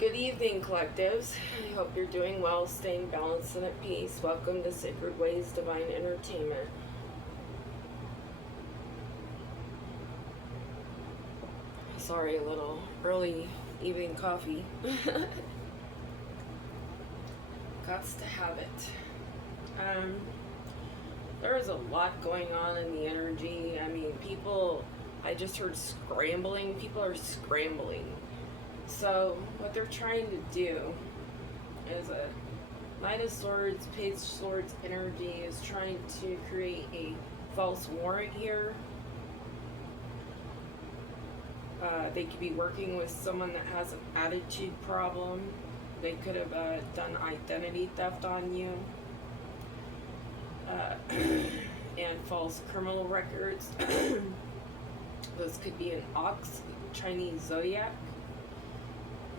Good evening, collectives. I hope you're doing well, staying balanced and at peace. Welcome to Sacred Ways Divine Entertainment. Sorry, a little early evening coffee. Gots to have it. There is a lot going on in the energy. I mean, I just heard scrambling. People are scrambling. So what they're trying to do is a Knight of Swords, Page of Swords energy is trying to create a false warrant here. They could be working with someone that has an attitude problem. They could have done identity theft on you. And false criminal records. Those could be an ox, Chinese zodiac.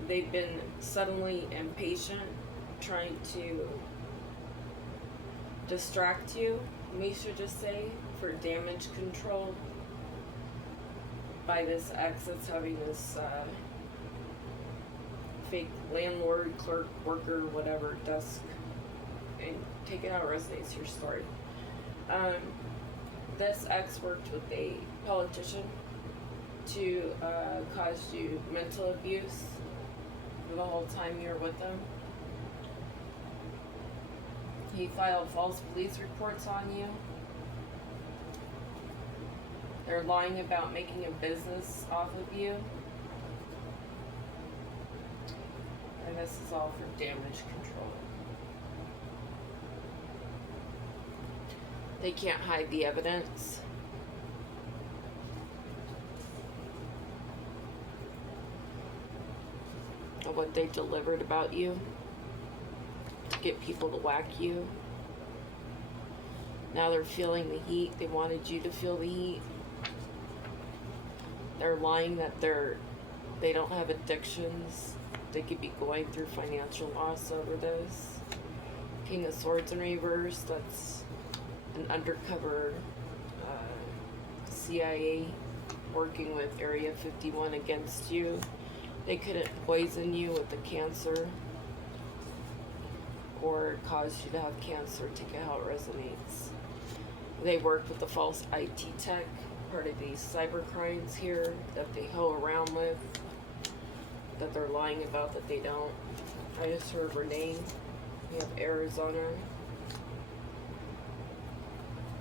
They've been suddenly impatient, trying to distract you, we should just say, for damage control by this ex that's having this fake landlord, clerk, worker, whatever, desk, and take it how it resonates your story. This ex worked with a politician to cause you mental abuse the whole time you were with them. He filed false police reports on you. They're lying about making a business off of you. And this is all for damage control. They can't hide the evidence. Of what they delivered about you to get people to whack you. Now they're feeling the heat. They wanted you to feel the heat. They're lying that they don't have addictions. They could be going through financial loss over this. King of Swords in reverse. That's an undercover CIA working with Area 51 against you. They couldn't poison you with the cancer or cause you to have cancer. Take it how it resonates. They work with the false IT tech, part of these cyber crimes here that they hoe around with, that they're lying about that they don't. I just heard Renee. We have Arizona.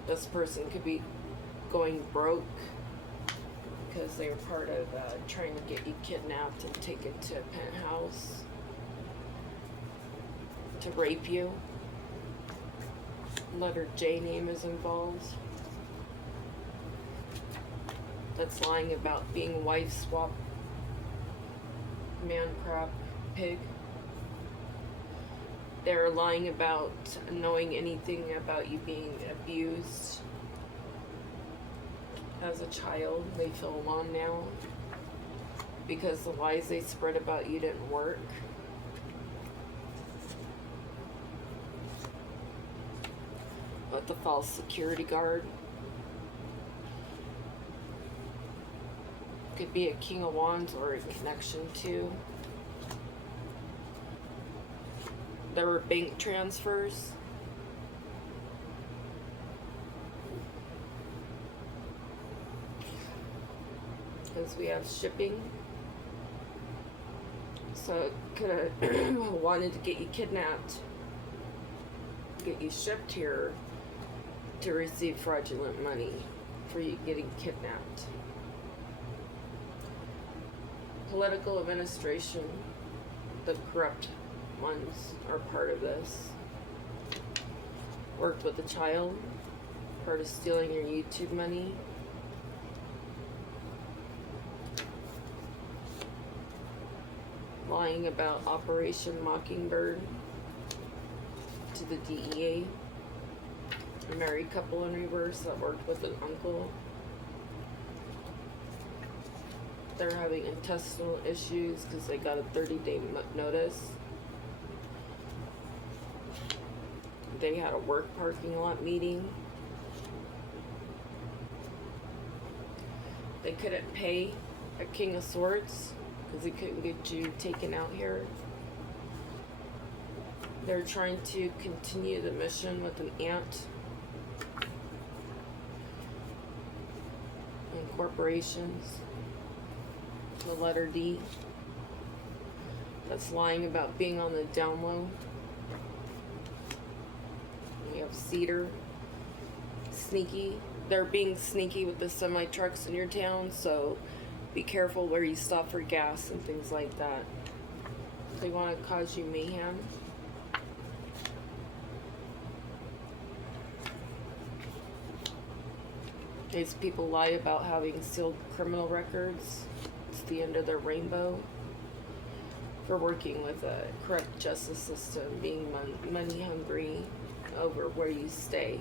This person could be going broke because they were part of trying to get you kidnapped and taken to a penthouse to rape you. Letter J name is involved. That's lying about being wife swap, man crap, pig. They're lying about knowing anything about you being abused as a child. They feel alone now because the lies they spread about you didn't work. But the false security guard could be a King of Wands or a connection to. There were bank transfers. Because we have shipping. So it could have wanted to get you kidnapped, get you shipped here to receive fraudulent money for you getting kidnapped. Political administration, the corrupt ones are part of this. Worked with a child, part of stealing your YouTube money. Lying about Operation Mockingbird to the DEA. A married couple in reverse that worked with an uncle. They're having intestinal issues because they got a 30-day notice. They had a work parking lot meeting. They couldn't pay a King of Swords because he couldn't get you taken out here. They're trying to continue the mission with an ant and corporations. The letter D. That's lying about being on the down low. You have Cedar. Sneaky. They're being sneaky with the semi-trucks in your town, so be careful where you stop for gas and things like that. They want to cause you mayhem. These people lie about having sealed criminal records. It's the end of their rainbow. For working with a corrupt justice system, being money hungry over where you stay.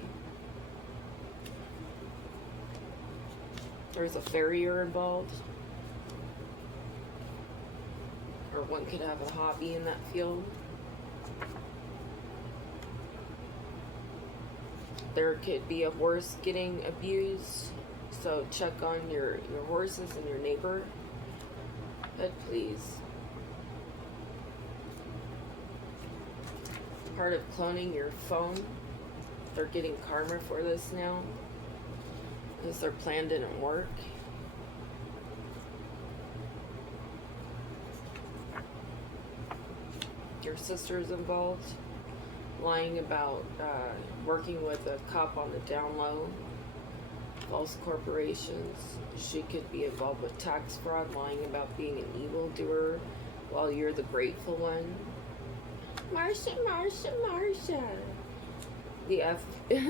There's a farrier involved. Or one could have a hobby in that field. There could be a horse getting abused, so check on your horses and your neighbor. But please. Part of cloning your phone. They're getting karma for this now, because their plan didn't work. Your sister's involved, lying about working with a cop on the down low, false corporations. She could be involved with tax fraud, lying about being an evildoer while you're the grateful one. Marsha, Marsha, Marsha. The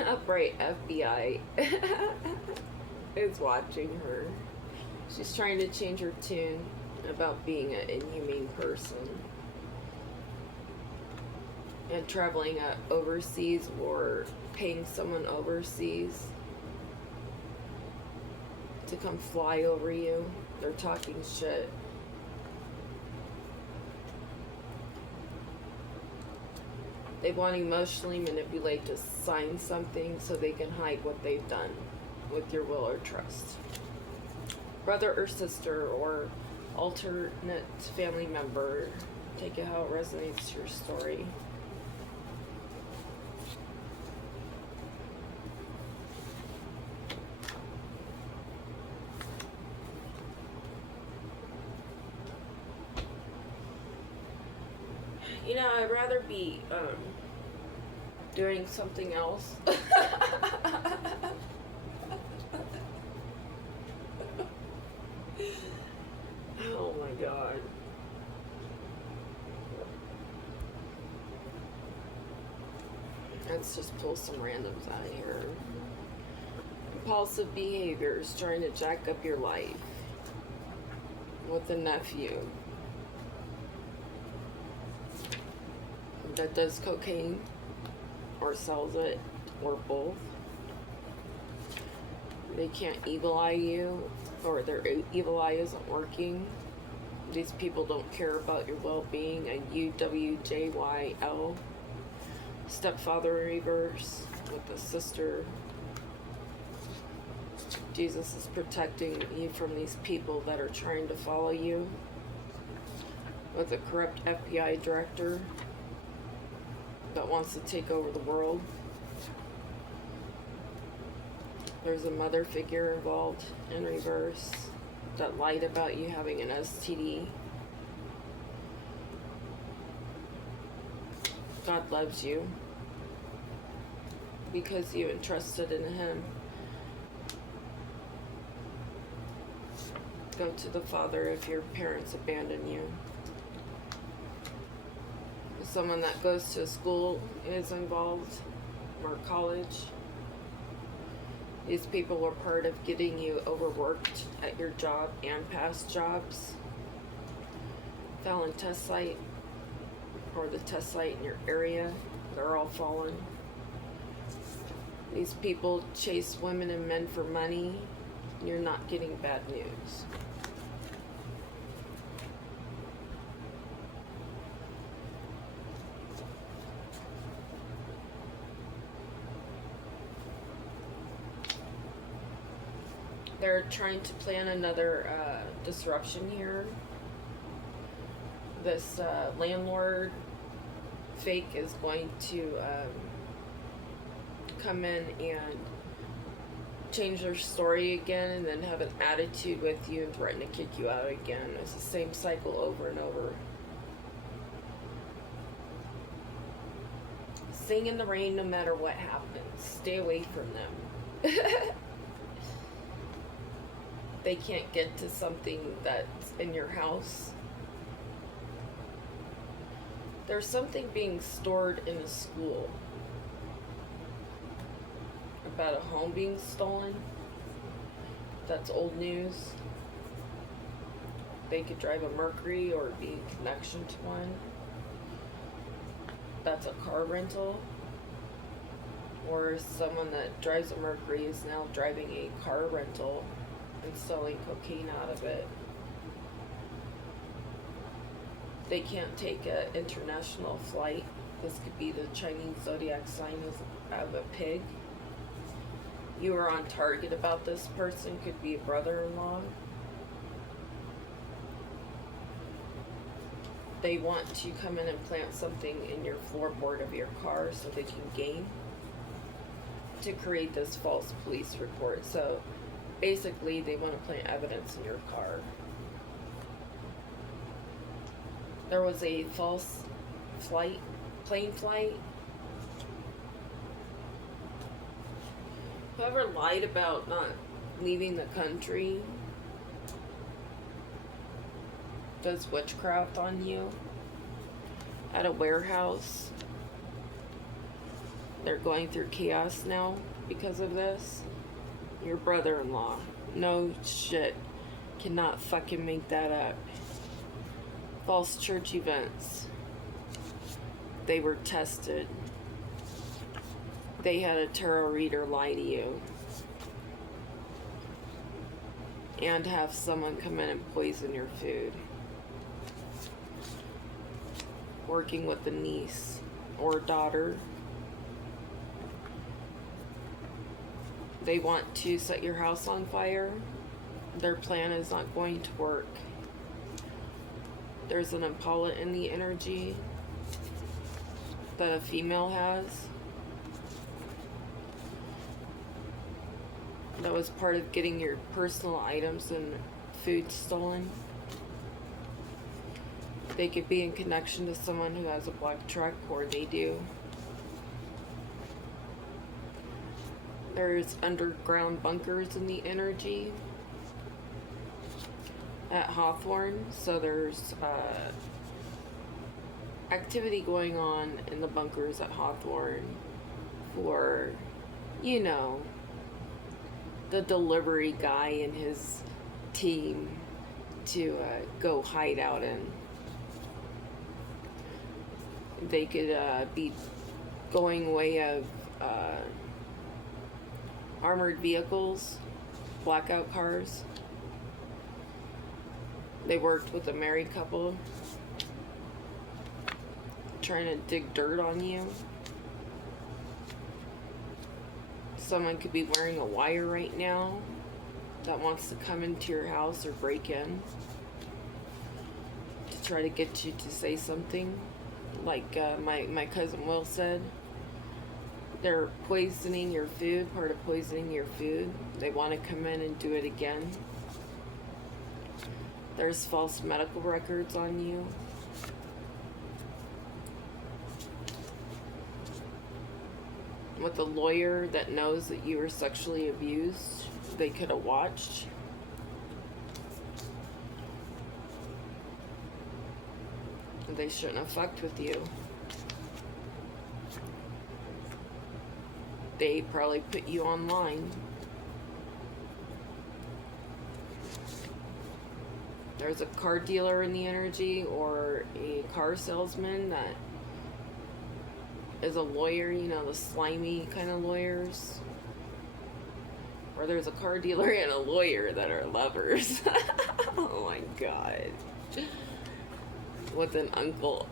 upright FBI is watching her. She's trying to change her tune about being an inhumane person. And traveling overseas or paying someone overseas to come fly over you. They're talking shit. They want to emotionally manipulate to sign something so they can hide what they've done with your will or trust. Brother or sister or alternate family member. Take it how it resonates to your story. You know, I'd rather be doing something else. Oh my God. Let's just pull some randoms out of here. Impulsive behaviors, trying to jack up your life with a nephew that does cocaine or sells it or both. They can't evil eye you, or their evil eye isn't working. These people don't care about your well-being. A UWJYL. Stepfather in reverse with the sister. Jesus is protecting you from these people that are trying to follow you. With a corrupt FBI director that wants to take over the world. There's a mother figure involved in reverse that lied about you having an STD. God loves you because you entrusted in Him. Go to the Father if your parents abandon you. Someone that goes to school is involved, or college. These people were part of getting you overworked at your job and past jobs. Fallon test site, or the test site in your area, they're all fallen. These people chase women and men for money. You're not getting bad news. They're trying to plan another disruption here this landlord fake is going to come in and change their story again and then have an attitude with you and threaten to kick you out again. It's the same cycle over and over. Sing in the rain no matter what happens. Stay away from them. They can't get to something that's in your house. There's something being stored in a school about a home being stolen. That's old news. They could drive a Mercury or be in connection to one. That's a car rental. Or someone that drives a Mercury is now driving a car rental and selling cocaine out of it. They can't take an international flight. This could be the Chinese zodiac sign of a pig. You are on target about this person. Could be a brother-in-law. They want to come in and plant something in your floorboard of your car so they can gain to create this false police report. So basically they want to plant evidence in your car. There was a false plane flight. Whoever lied about not leaving the country does witchcraft on you at a warehouse. They're going through chaos now because of this. Your brother-in-law. No shit. Cannot fucking make that up. False church events. They were tested. They had a tarot reader lie to you. And have someone come in and poison your food. Working with a niece or daughter. They want to set your house on fire. Their plan is not going to work. There's an Impala in the energy that a female has. That was part of getting your personal items and food stolen. They could be in connection to someone who has a black truck, or they do. There's underground bunkers in the energy at Hawthorne, so there's activity going on in the bunkers at Hawthorne for, you know, the delivery guy and his team to go hide out in. They could be going way of armored vehicles, blackout cars. They worked with a married couple trying to dig dirt on you. Someone could be wearing a wire right now that wants to come into your house or break in to try to get you to say something. Like my cousin Will said, they're poisoning your food, part of poisoning your food. They want to come in and do it again. There's false medical records on you. With a lawyer that knows that you were sexually abused, they could have watched. They shouldn't have fucked with you. They probably put you online. There's a car dealer in the energy or a car salesman that is a lawyer, you know, the slimy kind of lawyers. Or there's a car dealer and a lawyer that are lovers. Oh my god. With an uncle.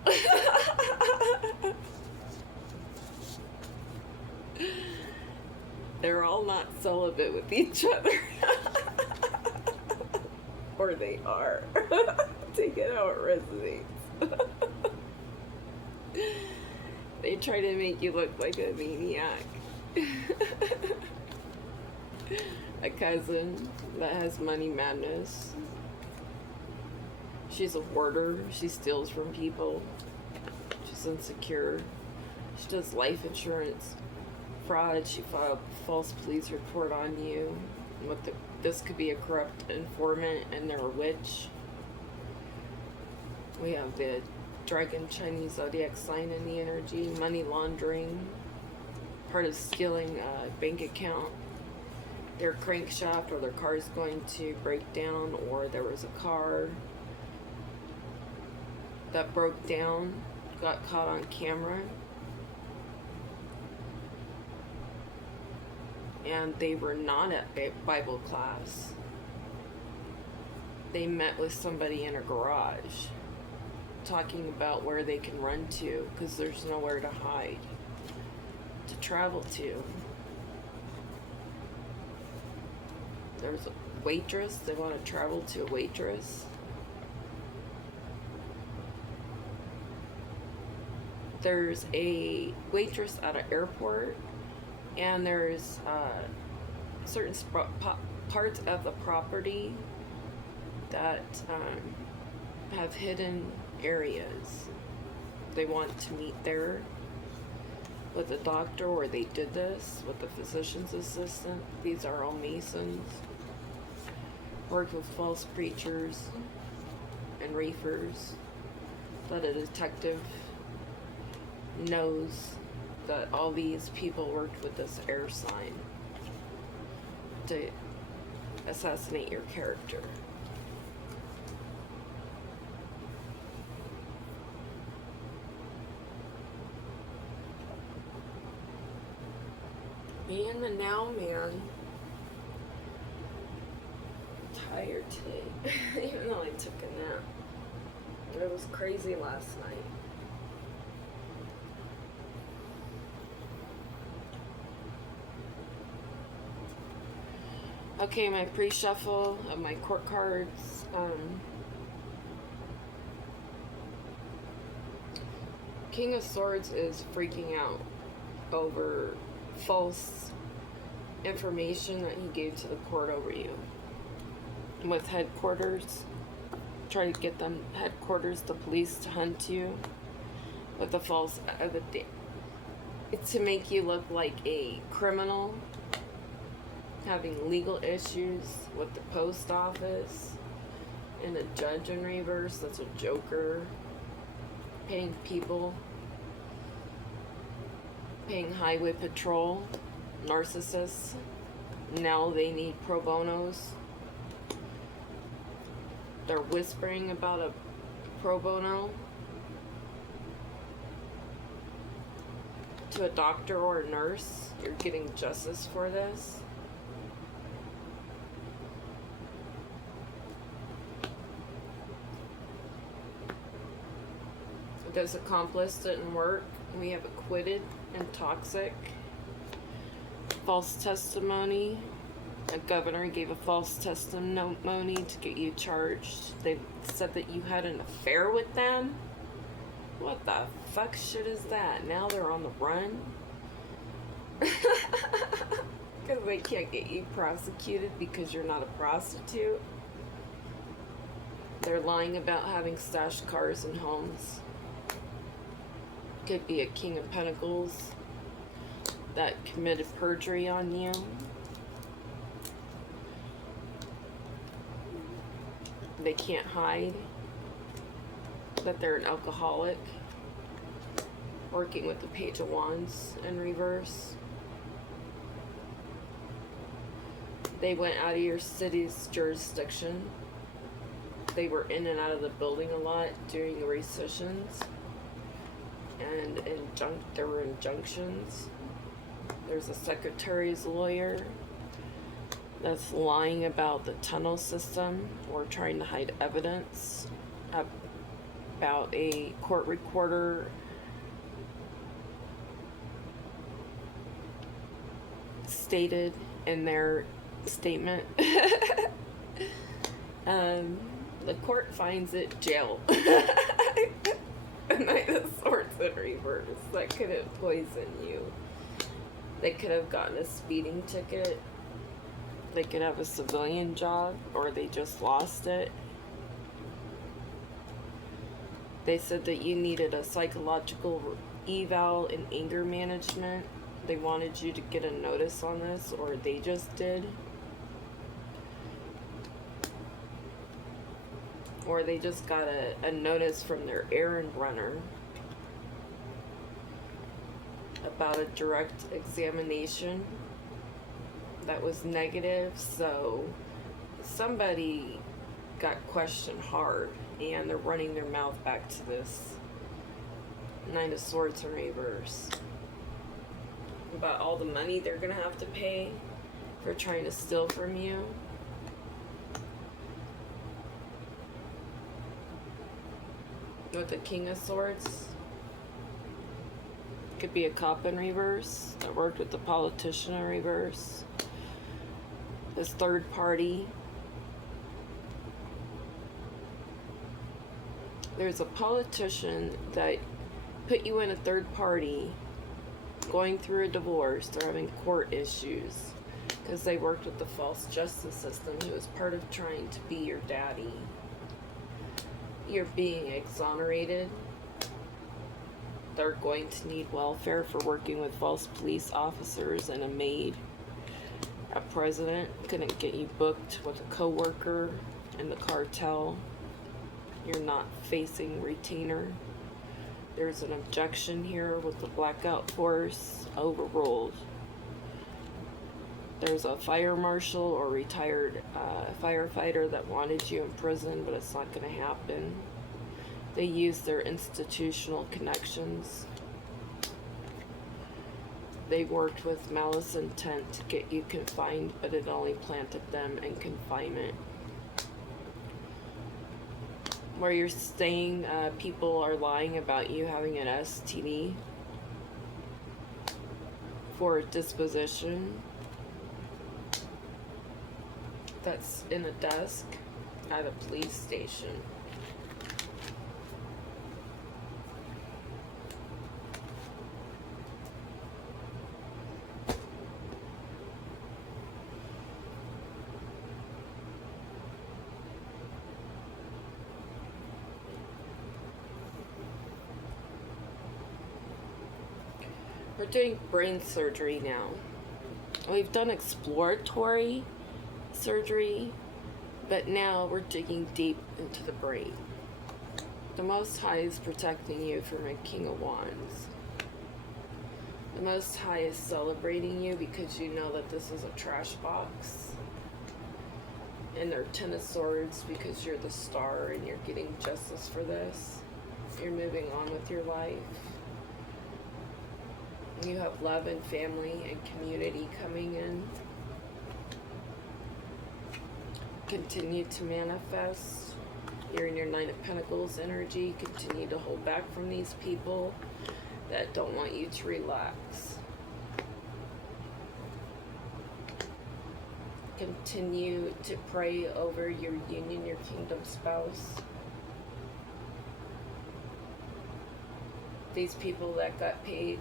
They're all not celibate with each other. Or they are. Take it how it resonates. They try to make you look like a maniac. A cousin that has money madness. She's a hoarder. She steals from people. She's insecure. She does life insurance fraud. She filed a false police report on you. This could be a corrupt informant and they're a witch. We have the Dragon Chinese Zodiac sign in the energy. Money laundering. Part of stealing a bank account. Their crankshaft or their car is going to break down, or there was a car that broke down, got caught on camera, and they were not at Bible class. They met with somebody in a garage talking about where they can run to because there's nowhere to hide, to travel to. There's a waitress. They want to travel to a waitress. There's a waitress at an airport, and there's certain parts of the property that have hidden areas. They want to meet there with a doctor, or they did this with the physician's assistant. These are all Masons. Worked with false preachers and reefers. That a detective knows that all these people worked with this air sign to assassinate your character. Be in the now, man. I'm tired today, even though I took a nap. It was crazy last night. Okay, my pre-shuffle of my court cards. King of Swords is freaking out over false information that he gave to the court over you. With headquarters, try to get them headquarters, the police, to hunt you with the false evidence. It's to make you look like a criminal, having legal issues with the post office, and a judge in reverse. That's a joker. Paying people, paying highway patrol, narcissists. Now they need pro bonos. They're whispering about a pro bono to a doctor or a nurse. You're getting justice for this. This accomplice didn't work. We have acquitted and toxic. False testimony. A governor gave a false testimony to get you charged. They said that you had an affair with them. What the fuck shit is that? Now they're on the run? Because they can't get you prosecuted because you're not a prostitute. They're lying about having stashed cars and homes. Could be a King of Pentacles that committed perjury on you. They can't hide that they're an alcoholic. Working with the Page of Wands in reverse. They went out of your city's jurisdiction. They were in and out of the building a lot during the recessions. And there were injunctions. There's a secretary's lawyer that's lying about the tunnel system or trying to hide evidence about a court recorder stated in their statement. The court finds it jail. The Knight of Swords in reverse. That could have poisoned you. They could have gotten a speeding ticket. They could have a civilian job, or they just lost it. They said that you needed a psychological eval in anger management. They wanted you to get a notice on this, or they just did. Or they just got a notice from their errand runner about a direct examination that was negative. So somebody got questioned hard, and they're running their mouth back to this Nine of Swords in reverse about all the money they're gonna have to pay for trying to steal from you. With the King of Swords, could be a cop in reverse that worked with the politician in reverse. This third party. There's a politician that put you in a third party going through a divorce. They're having court issues because they worked with the false justice system, who was part of trying to be your daddy. You're being exonerated. They're going to need welfare for working with false police officers and a maid. A president couldn't get you booked with a co-worker in the cartel. You're not facing retainer. There's an objection here with the blackout force, overruled. There's a fire marshal or retired firefighter that wanted you in prison, but it's not going to happen. They use their institutional connections. They worked with malice intent to get you confined, but it only planted them in confinement. Where you're staying, people are lying about you having an STD for disposition. That's in a desk at a police station. We're doing brain surgery now. We've done exploratory surgery, but now we're digging deep into the brain. The Most High is protecting you from a King of Wands. The Most High is celebrating you because you know that this is a trash box. And they're Ten of Swords because you're the star and you're getting justice for this. You're moving on with your life. You have love and family and community coming in. Continue to manifest. You're in your Nine of Pentacles energy. Continue to hold back from these people that don't want you to relax. Continue to pray over your union, your kingdom spouse. These people that got paid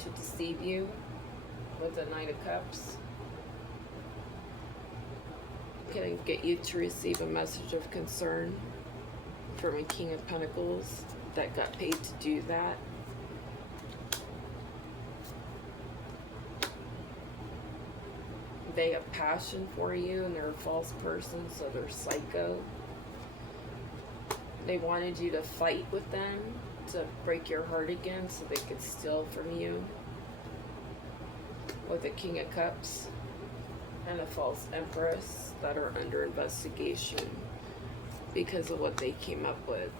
to deceive you with the Knight of Cups can get you to receive a message of concern from a King of Pentacles that got paid to do that. They have passion for you and they're a false person, so they're psycho. They wanted you to fight with them to break your heart again so they could steal from you with a King of Cups and a false Empress that are under investigation because of what they came up with.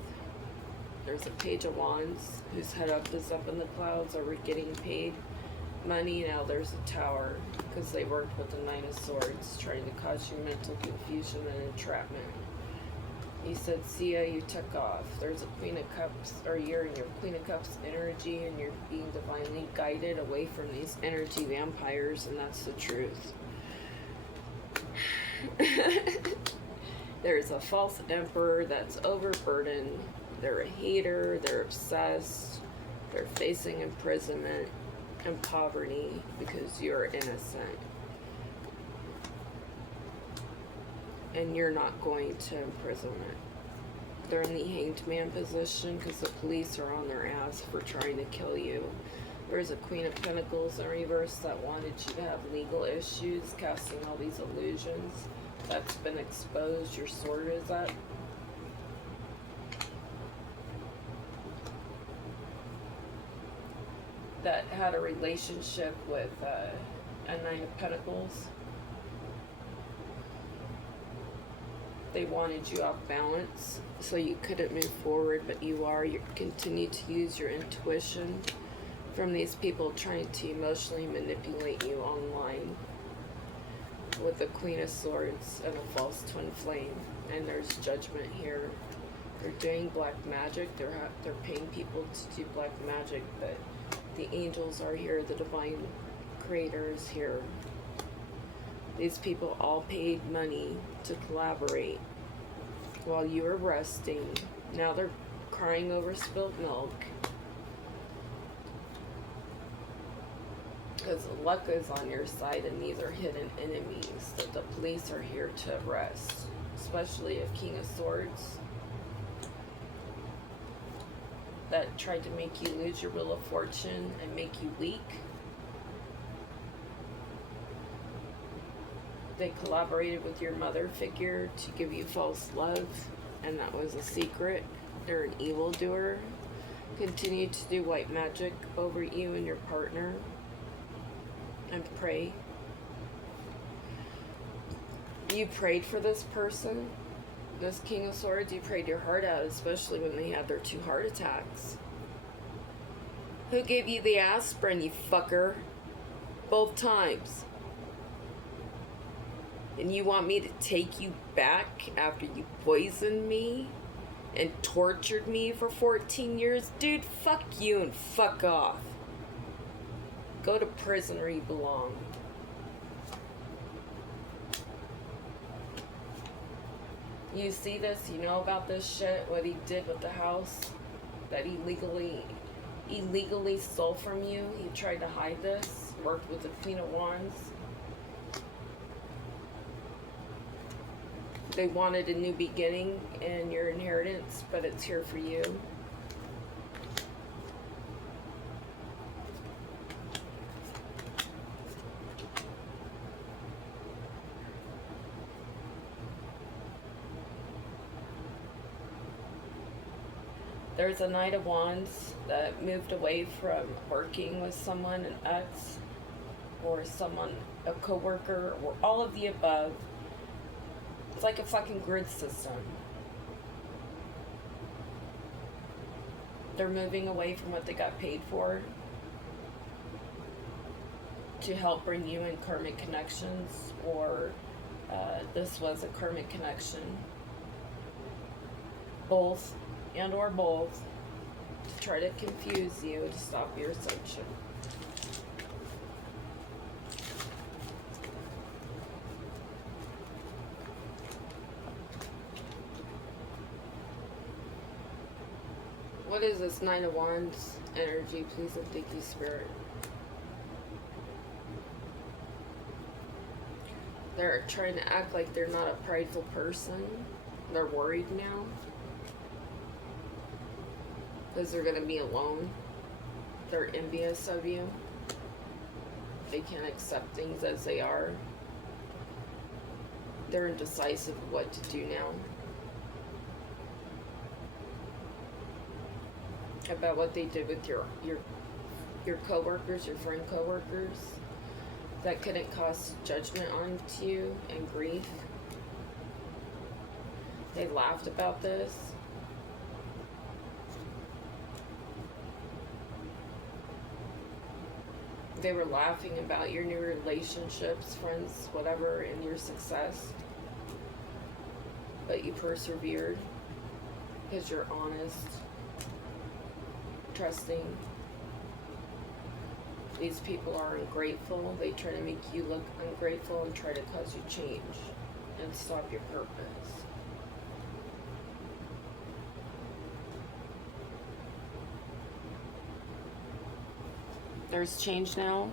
There's a Page of Wands whose head up is up in the clouds, or we're getting paid money. Now there's a Tower because they worked with the Nine of Swords trying to cause you mental confusion and entrapment. He said, see ya, you took off. There's a Queen of Cups, or you're in your Queen of Cups energy and you're being divinely guided away from these energy vampires, and that's the truth. There's a false emperor that's overburdened. They're a hater, they're obsessed, they're facing imprisonment and poverty because you're innocent. And you're not going to imprisonment. They're in the hanged man position because the police are on their ass for trying to kill you. There's a Queen of Pentacles in reverse that wanted you to have legal issues, casting all these illusions. That's been exposed. Your sword is up. That had a relationship with a Nine of Pentacles. They wanted you off balance, so you couldn't move forward, but you are. You continue to use your intuition from these people trying to emotionally manipulate you online with the Queen of Swords and a false twin flame. And there's judgment here. They're doing black magic. They're paying people to do black magic, but the angels are here. The divine creator is here. These people all paid money to collaborate while you were resting. Now they're crying over spilled milk. Because luck is on your side and these are hidden enemies that the police are here to arrest. Especially a King of Swords that tried to make you lose your Wheel of Fortune and make you weak. They collaborated with your mother figure to give you false love, and that was a secret. They're an evildoer. Continue to do white magic over you and your partner. And pray. You prayed for this person, this King of Swords. You prayed your heart out, especially when they had their 2 heart attacks. Who gave you the aspirin, you fucker? Both times. And you want me to take you back after you poisoned me and tortured me for 14 years? Dude, fuck you and fuck off. Go to prison where you belong. You see this? You know about this shit? What he did with the house? That he illegally stole from you? He tried to hide this. Worked with the Queen of Wands. They wanted a new beginning in your inheritance, but it's here for you. There's a Knight of Wands that moved away from working with someone, an ex, or someone, a coworker, or all of the above. It's like a fucking grid system. They're moving away from what they got paid for to help bring you in karmic connections, or this was a karmic connection. Both, and or both, to try to confuse you, to stop your ascension. What is this Nine of Wands energy? Please and thank you, Spirit. They're trying to act like they're not a prideful person. They're worried now. Because they're going to be alone. They're envious of you. They can't accept things as they are. They're indecisive of what to do now. About what they did with your co-workers, your friend co-workers. That couldn't cause judgment onto you and grief. They laughed about this. They were laughing about your new relationships, friends, whatever, and your success. But you persevered because you're honest, trusting. These people are ungrateful. They try to make you look ungrateful and try to cause you change and stop your purpose. There's change now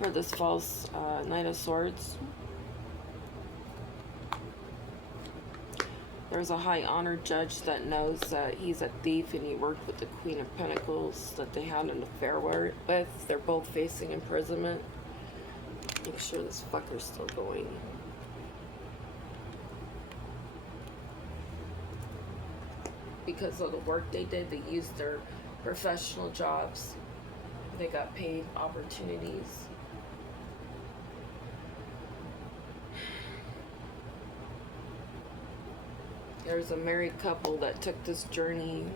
for this false Knight of Swords. There's a high honored judge that knows that he's a thief and he worked with the Queen of Pentacles that they had an affair with. They're both facing imprisonment. Make sure this fucker's still going. Because of the work they did, they used their professional jobs. They got paid opportunities. There's a married couple that took this journey,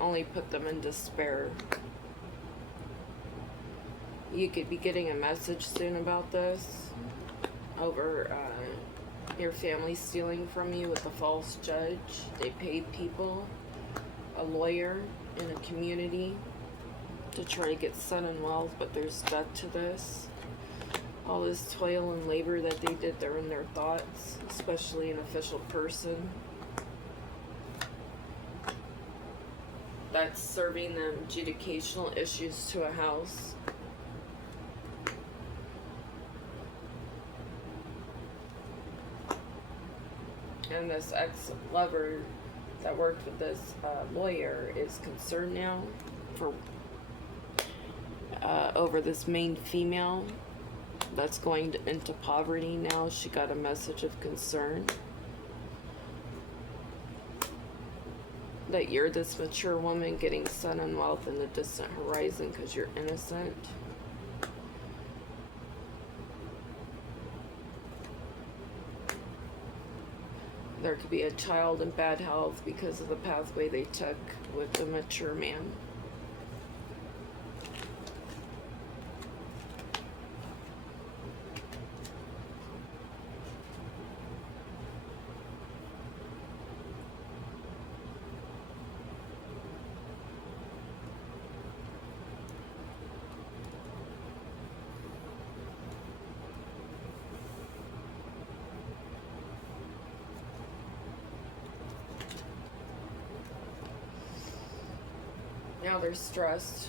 only put them in despair. You could be getting a message soon about this over your family stealing from you with a false judge. They paid people, a lawyer in a community to try to get son and wealth, but there's death to this. All this toil and labor that they did, they're in their thoughts, especially an official person that's serving them judicational issues to a house. And this ex-lover that worked with this lawyer is concerned now for over this main female that's going into poverty now. She got a message of concern that you're this mature woman getting son and wealth in the distant horizon because you're innocent. There could be a child in bad health because of the pathway they took with the mature man. Now they're stressed.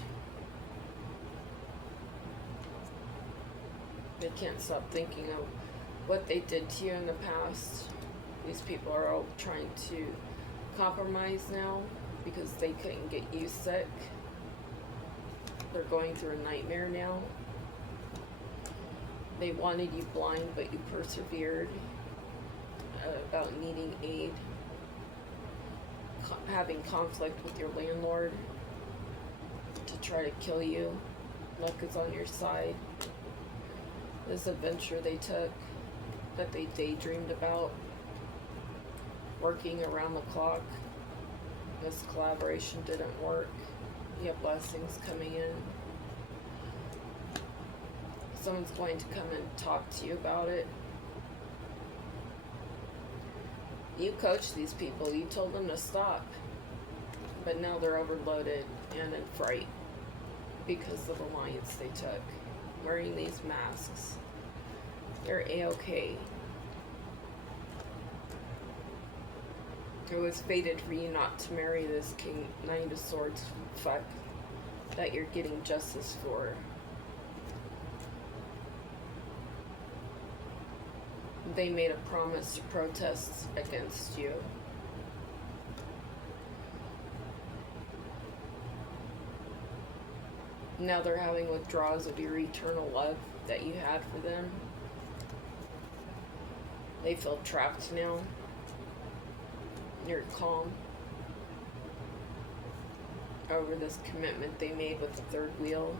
They can't stop thinking of what they did to you in the past. These people are all trying to compromise now because they couldn't get you sick. They're going through a nightmare now. They wanted you blind, but you persevered about needing aid. Having conflict with your landlord to try to kill you. Luck is on your side. This adventure they took that they daydreamed about, working around the clock. This collaboration didn't work. You have blessings coming in. Someone's going to come and talk to you about it. You coached these people. You told them to stop. But now they're overloaded and in fright because of the alliance they took. Wearing these masks. They're A-okay. It was fated for you not to marry this King Knight of Swords fuck that you're getting justice for. They made a promise to protest against you. Now they're having withdrawals of your eternal love that you had for them. They feel trapped now. You're calm over this commitment they made with the third wheel.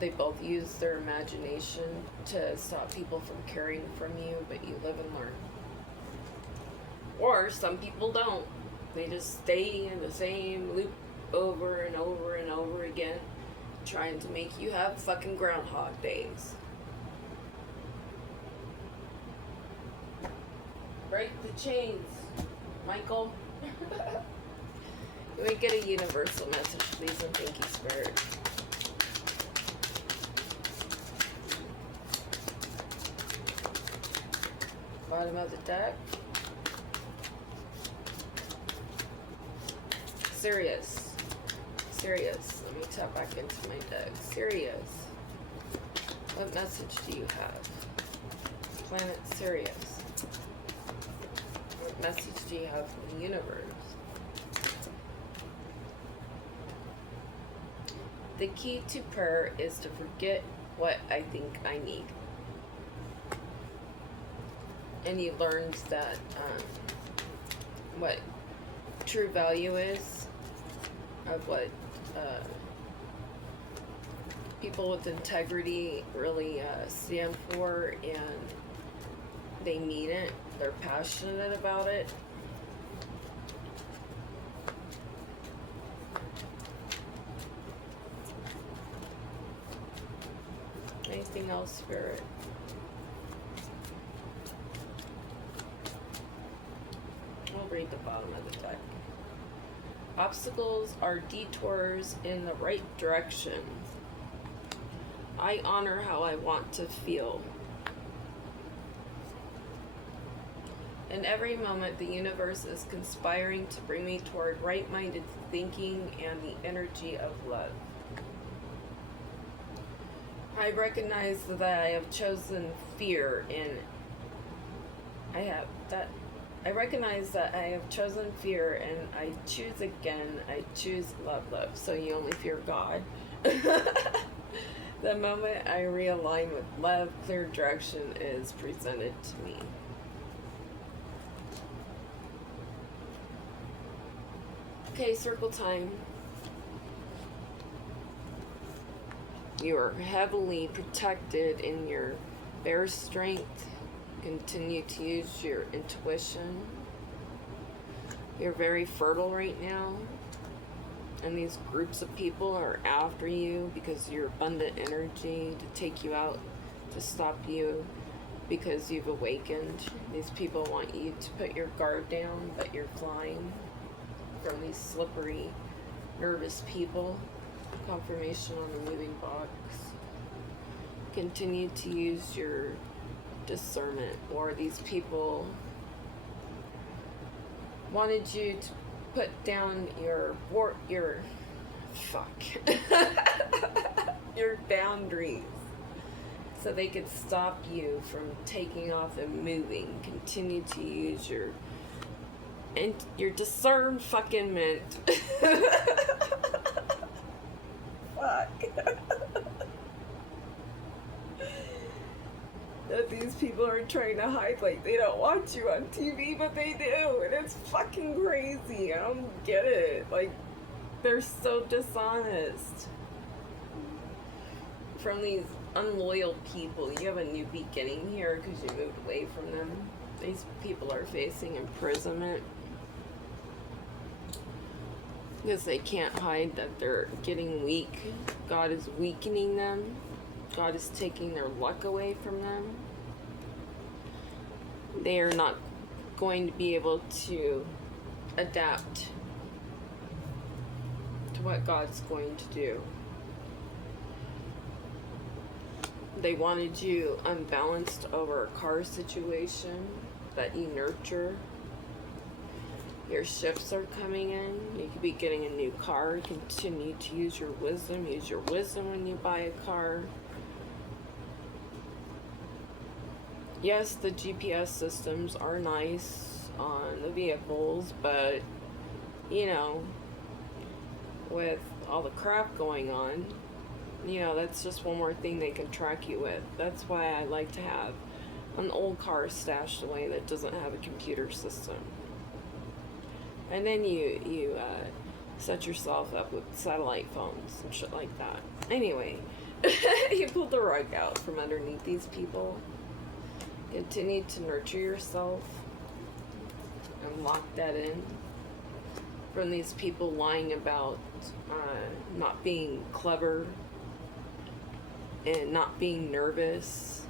They both use their imagination to stop people from caring from you, but you live and learn. Or some people don't. They just stay in the same loop over and over and over again, trying to make you have fucking Groundhog Days. Break the chains, Michael. Can we get a universal message, please, and thank you, Spirit. Bottom of the deck. Sirius. Let me tap back into my deck. Sirius. What message do you have? Planet Sirius. What message do you have from the universe? The key to prayer is to forget what I think I need. And you learned that what true value is, of what people with integrity really stand for, and they mean it. They're passionate about it. Anything else, Spirit? I'll read the bottom of the deck. Obstacles are detours in the right direction. I honor how I want to feel. In every moment, the universe is conspiring to bring me toward right-minded thinking and the energy of love. I recognize that I have chosen fear and I recognize that I have chosen fear and I choose again. I choose love. So you only fear God. The moment I realign with love, clear direction is presented to me. Okay, circle time. You are heavily protected in your bare strength. Continue to use your intuition. You're very fertile right now. And these groups of people are after you because you're abundant energy to take you out, to stop you because you've awakened. These people want you to put your guard down, but you're flying from these slippery, nervous people. Confirmation on the moving box. Continue to use your discernment, or these people wanted you to put down your your boundaries so they could stop you from taking off and moving. Continue to use your discerned fucking mint. Fuck. That these people are trying to hide, like they don't want you on TV, but they do, and it's fucking crazy. I don't get it. Like, they're so dishonest. From these unloyal people, you have a new beginning here because you moved away from them. These people are facing imprisonment because they can't hide that they're getting weak. God is weakening them. God is taking their luck away from them. They are not going to be able to adapt to what God's going to do. They wanted you unbalanced over a car situation that you nurture. Your shifts are coming in. You could be getting a new car. Continue to use your wisdom. Use your wisdom when you buy a car. Yes, the GPS systems are nice on the vehicles, but, you know, with all the crap going on, you know, that's just one more thing they can track you with. That's why I like to have an old car stashed away that doesn't have a computer system. And then you set yourself up with satellite phones and shit like that. Anyway, you pulled the rug out from underneath these people. Continue to nurture yourself and lock that in from these people lying about not being clever and not being nervous,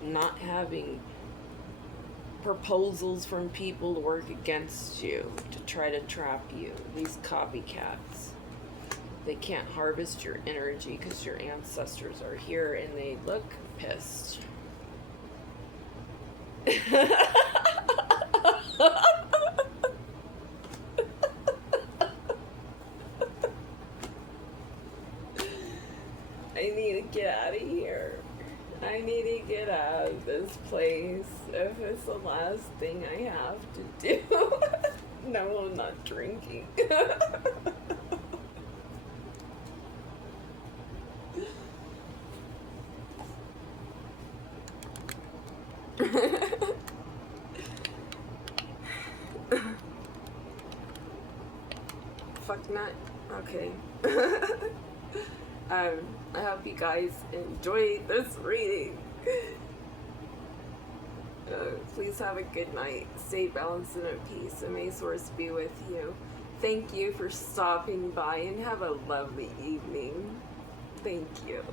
not having proposals from people to work against you, to try to trap you. These copycats. They can't harvest your energy because your ancestors are here and they look pissed. get out of here. I need to get out of this place if it's the last thing I have to do. No, I'm not drinking. Fuck not. Okay. I hope you guys enjoyed this reading. Please have a good night. Stay balanced and at peace, and may Source be with you. Thank you for stopping by, and have a lovely evening. Thank you.